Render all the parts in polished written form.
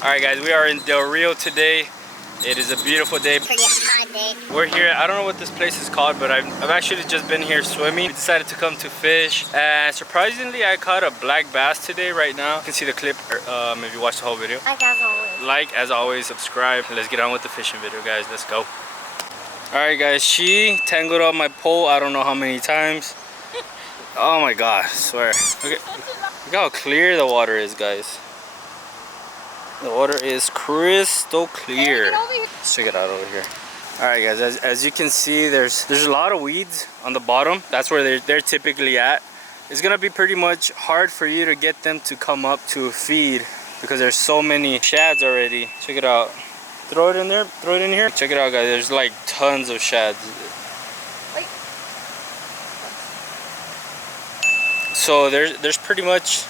Alright guys, we are in Del Rio today. It is a beautiful day. Pretty hot day. We're here, I don't know what this place is called, but I've actually just been here swimming. We decided to come to fish, and surprisingly I caught a black bass today right now. You can see the clip if you watch the whole video. Like as always, subscribe. Let's get on with the fishing video, guys. Let's go. Alright guys, she tangled up my pole I don't know how many times. Oh my god, I swear. Look how clear the water is, guys. The water is crystal clear. Let's check it out over here. Alright guys, as you can see, there's a lot of weeds on the bottom. That's where they're typically at. It's gonna be pretty much hard for you to get them to come up to feed because there's so many shads already. Check it out. Throw it in there, throw it in here. Check it out guys, there's like tons of shads. So there's pretty much,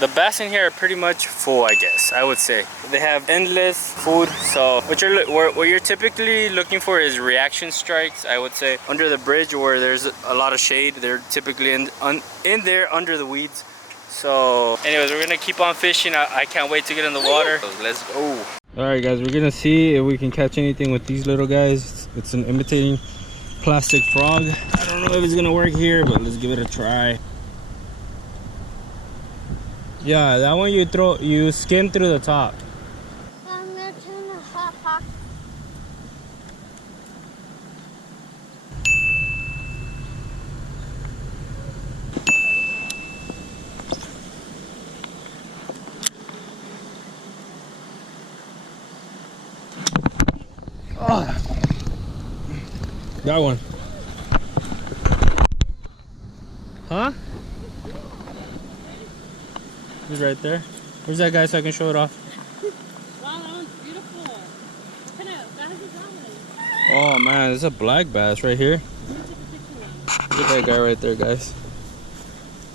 the bass in here are pretty much full, I guess, I would say. They have endless food, so what you're typically looking for is reaction strikes, I would say. Under the bridge where there's a lot of shade, they're typically in there under the weeds. So anyways, we're gonna keep on fishing. I can't wait to get in the water. So let's go. Alright guys, we're gonna see if we can catch anything with these little guys. It's an imitating plastic frog. I don't know if it's gonna work here, but let's give it a try. Yeah, that one you skim through the top. Oh, got one. Huh? He's right there. Where's that guy so I can show it off? Wow, that one's beautiful. What kind of bass is that one? Oh man, there's a black bass right here. Look at that guy right there, guys.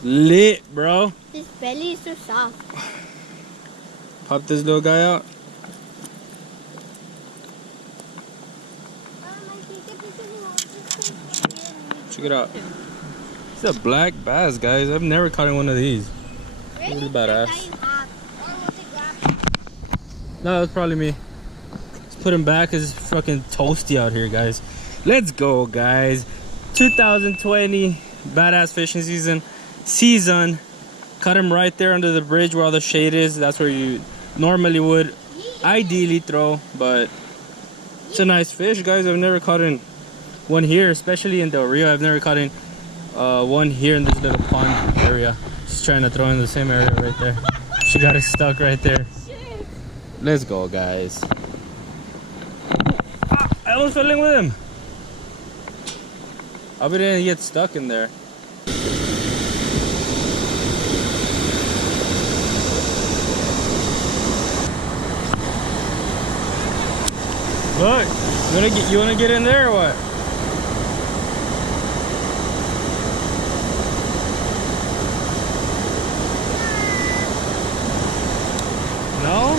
Lit, bro. His belly is so soft. Pop this little guy out. Check it out. It's a black bass, guys. I've never caught one of these. Really badass. No, that's probably me. Let's put him back because it's fucking toasty out here, guys. Let's go, guys. 2020 badass fishing season. Cut him right there under the bridge where all the shade is. That's where you normally would ideally throw, but it's a nice fish, guys. I've never caught one here, especially in Del Rio. I've never caught one here in this little pond area. Just trying to throw in the same area right there. She got it stuck right there. Let's go, guys. Ah, I almost fell in with him. I bet he didn't get stuck in there. Look, you wanna get in there or what? No?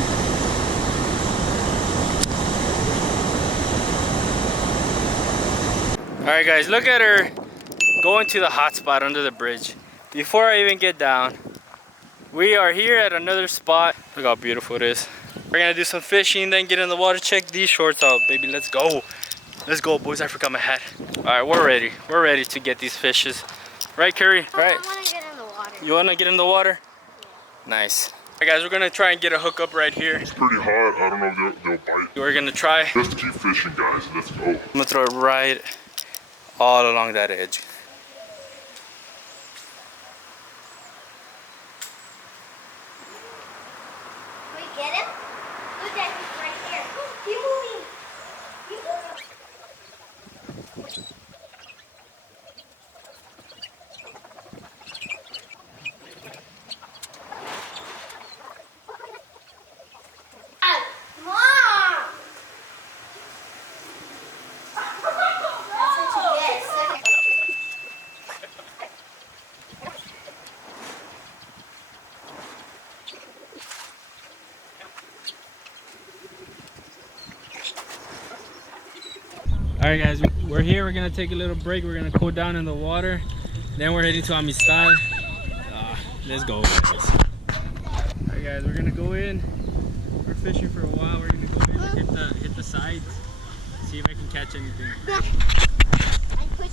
Alright guys, look at her going to the hot spot under the bridge. Before I even get down, we are here at another spot. Look how beautiful it is. We're gonna do some fishing, then get in the water. Check these shorts out, baby. Let's go. Let's go, boys. I forgot my hat. Alright, we're ready. We're ready to get these fishes. Right, Curry? Right? I want to get in the water. You wanna get in the water? Yeah. Nice. Alright guys, we're gonna try and get a hookup right here. It's pretty hot. I don't know if they'll bite. We're gonna try. Let's keep fishing, guys. Let's go. I'm gonna throw it right all along that edge. Can we get him? Look at him right here. Keep moving. Keep moving. Alright guys, we're here. We're gonna take a little break. We're gonna cool down in the water. Then we're heading to Amistad. Let's go, guys. Alright guys, we're gonna go in. We're fishing for a while. We're gonna go in and hit the sides. See if I can catch anything. I push.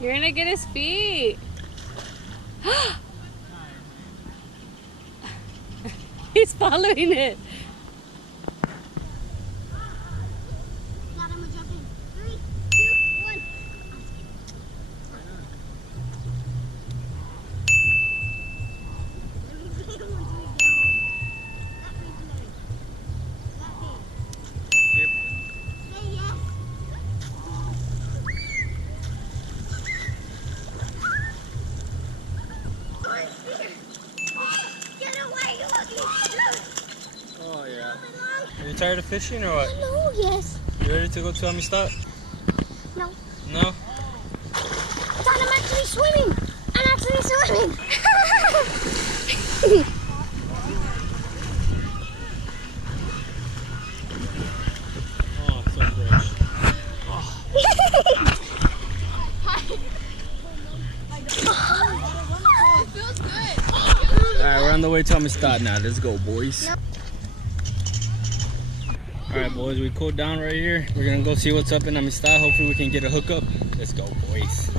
You're gonna get his feet. He's following it. Got him, jump in. 3, 2, 1. Oh yeah. Are you tired of fishing or what? No, yes. You ready to go to Amistad? No. No? Dad, I'm actually swimming. I'm actually swimming. Oh, so fresh. Alright, we're on the way to Amistad now. Let's go, boys. Alright, boys, we cooled down right here. We're gonna go see what's up in Amistad. Hopefully we can get a hookup. Let's go, boys.